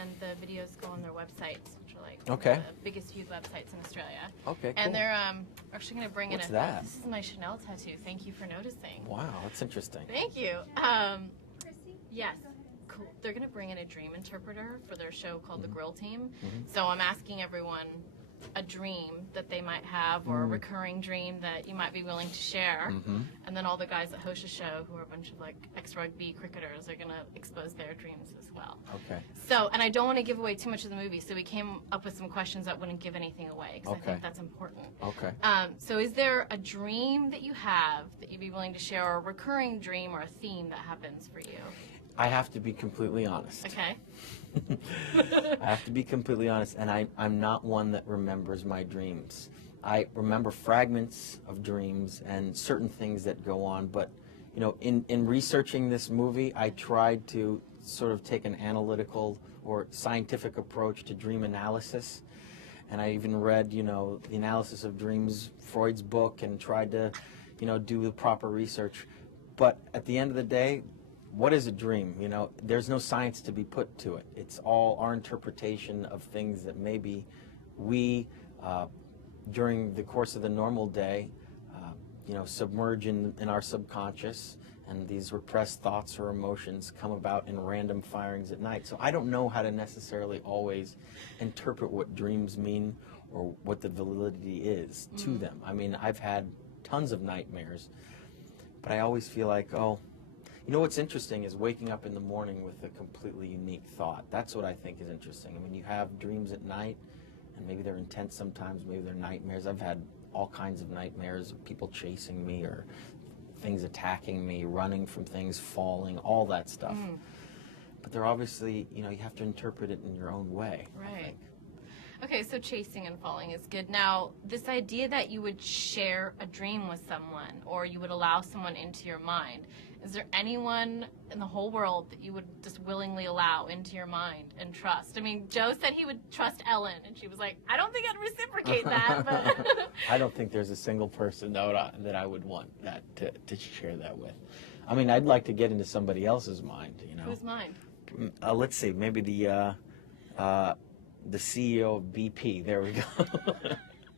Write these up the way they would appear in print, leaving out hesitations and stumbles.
and the videos go on their websites, which are like Okay. the biggest viewed websites in Australia. Okay, And cool. they're actually going to bring What's in that? This is my Chanel tattoo. Thank you for noticing. Wow, that's interesting. Thank you. Yes. Cool. They're going to bring in a dream interpreter for their show called The Grill Team. So I'm asking everyone a dream that they might have or a recurring dream that you might be willing to share. And then all the guys that host the show, who are a bunch of like ex-rugby cricketers, are going to expose their dreams as well. Okay. So, and I don't want to give away too much of the movie, so we came up with some questions that wouldn't give anything away, because I think that's important. Okay. So is there a dream that you have that you'd be willing to share, or a recurring dream or a theme that happens for you? I have to be completely honest. Okay. I have to be completely honest, and I'm not one that remembers my dreams. I remember fragments of dreams and certain things that go on, but you know, in researching this movie, I tried to sort of take an analytical or scientific approach to dream analysis. And I even read, you know, the analysis of dreams, Freud's book, and tried to, you know, do the proper research. But at the end of the day, what is a dream? You know, there's no science to be put to it. It's all our interpretation of things that maybe we, during the course of the normal day, you know, submerge in our subconscious, and these repressed thoughts or emotions come about in random firings at night. So I don't know how to necessarily always interpret what dreams mean or what the validity is to them. I mean, I've had tons of nightmares, but I always feel like, oh, you know what's interesting is waking up in the morning with a completely unique thought. That's what I think is interesting. I mean, you have dreams at night, and maybe they're intense sometimes, maybe they're nightmares. I've had all kinds of nightmares, people chasing me or things attacking me, running from things, falling, all that stuff. But they're obviously, you know, you have to interpret it in your own way. Right. Okay, so chasing and falling is good. Now, this idea that you would share a dream with someone, or you would allow someone into your mind, is there anyone in the whole world that you would just willingly allow into your mind and trust? I mean, Joe said he would trust Ellen, and she was like, I don't think I'd reciprocate that. But I don't think there's a single person that I would want that to share that with. I mean, I'd like to get into somebody else's mind, you know. Whose mind? Let's see, maybe the CEO of BP. There we go.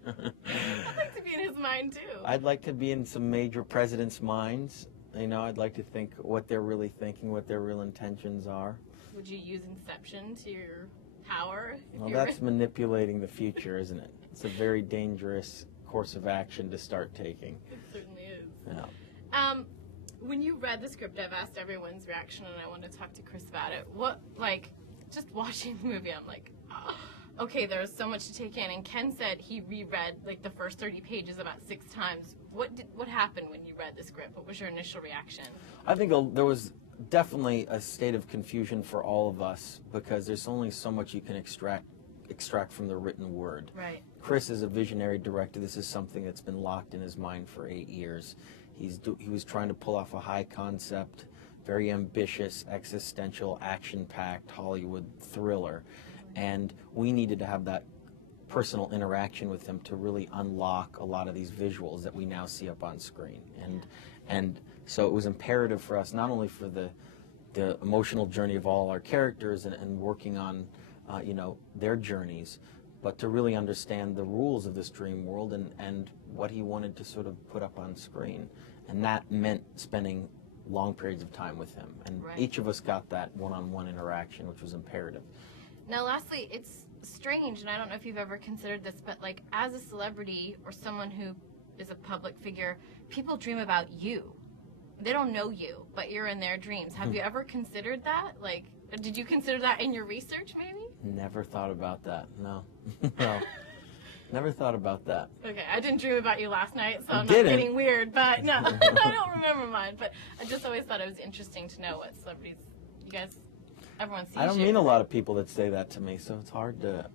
I'd like to be in his mind, too. I'd like to be in some major presidents' minds. You know, I'd like to think what they're really thinking, what their real intentions are. Would you use Inception to your power? Well, that's manipulating the future, isn't it? It's a very dangerous course of action to start taking. It certainly is. Yeah. When you read the script, I've asked everyone's reaction, and I want to talk to Chris about it. What, like, just watching the movie, I'm like, oh, okay, there's so much to take in. And Ken said he reread, like, the first 30 pages about 6 times. What happened when you read the script? What was your initial reaction? I think there was definitely a state of confusion for all of us, because there's only so much you can extract from the written word. Right. Chris is a visionary director. This is something that's been locked in his mind for 8 years. He was trying to pull off a high concept, very ambitious, existential, action-packed Hollywood thriller, and we needed to have that personal interaction with him to really unlock a lot of these visuals that we now see up on screen. And so it was imperative for us, not only for the emotional journey of all our characters and working on you know, their journeys, but to really understand the rules of this dream world and what he wanted to sort of put up on screen. And that meant spending long periods of time with him. And each of us got that one-on-one interaction, which was imperative. Now, lastly, it's strange, and I don't know if you've ever considered this, but like as a celebrity or someone who is a public figure, people dream about you. They don't know you, but you're in their dreams. Have you ever considered that? Like, did you consider that in your research, maybe? Never thought about that, no. No. Never thought about that. Okay, I didn't dream about you last night, so I'm not getting weird, but no, I don't remember mine. But I just always thought it was interesting to know what celebrities, you guys, everyone sees you. I don't meet a lot of people that say that to me, so it's hard to